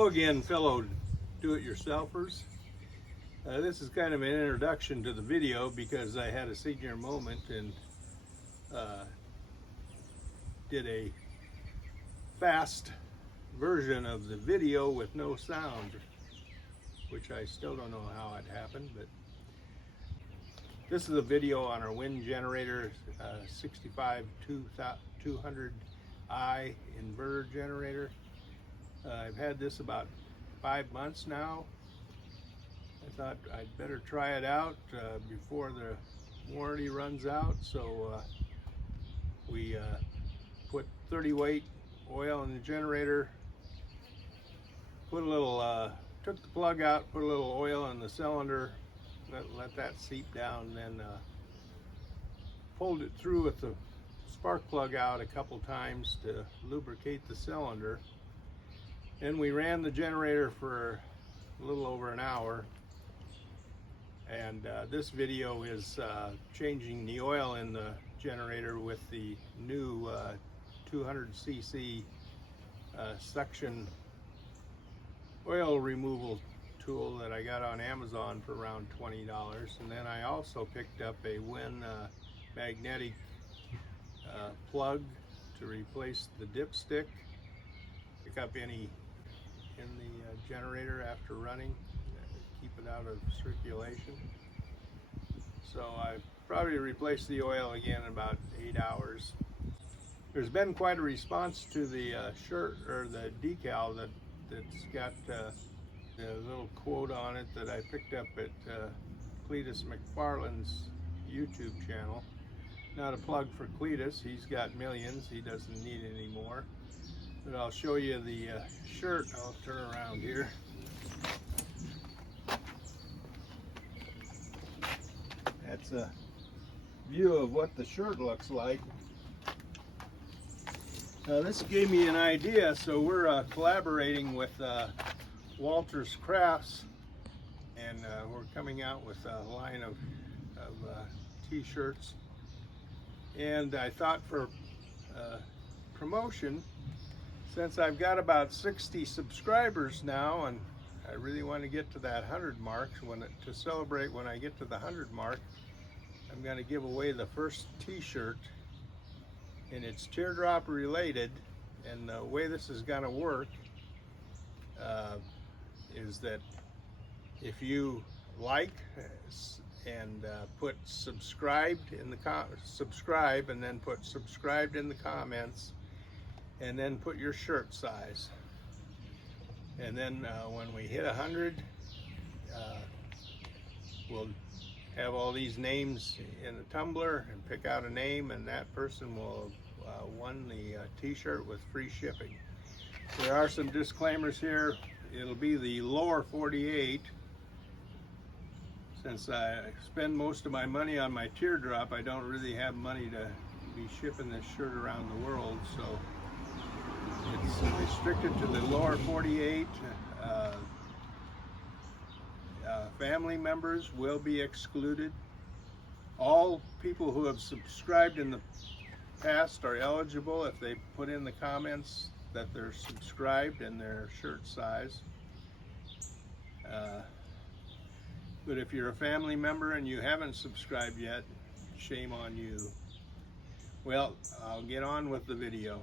Hello again, fellow do-it-yourselfers. This is kind of an introduction to the video because I had a senior moment and did a fast version of the video with no sound, which I still don't know how it happened, but this is a video on our wind generator, 65 200i inverter generator. I've had this about 5 months now. I thought I'd better try it out before the warranty runs out. So we put 30 weight oil in the generator, put a little, took the plug out, put a little oil in the cylinder, let that seep down, then pulled it through with the spark plug out a couple times to lubricate the cylinder. Then we ran the generator for a little over an hour, and this video is changing the oil in the generator with the new 200cc suction oil removal tool that I got on Amazon for around $20. And then I also picked up a Win magnetic plug to replace the dipstick, pick up any in the generator after running, keep it out of circulation. So I probably replaced the oil again in about 8 hours. There's been quite a response to the shirt, or the decal that's got a little quote on it that I picked up at Cletus McFarland's YouTube channel. Not a plug for Cletus, he's got millions, he doesn't need any more. But I'll show you the shirt. I'll turn around here. That's a view of what the shirt looks like. Now this gave me an idea, so we're collaborating with Walter's Crafts, and we're coming out with a line of t-shirts. And I thought for promotion, since I've got about 60 subscribers now, and I really want to get to that 100 mark, to celebrate when I get to the 100 mark, I'm going to give away the first t-shirt, and it's Teardrop related. And the way this is going to work is that if you like and put subscribed in the subscribe, and then put subscribed in the comments, and then put your shirt size, and then when we hit 100, we'll have all these names in the tumbler and pick out a name, and that person will won the t-shirt with free shipping. There are some disclaimers here. It'll be the lower 48. Since I spend most of my money on my Teardrop, I don't really have money to be shipping this shirt around the world, so it's restricted to the lower 48. Family members will be excluded. All people who have subscribed in the past are eligible if they put in the comments that they're subscribed and their shirt size. But if you're a family member and you haven't subscribed yet, shame on you. Well, I'll get on with the video.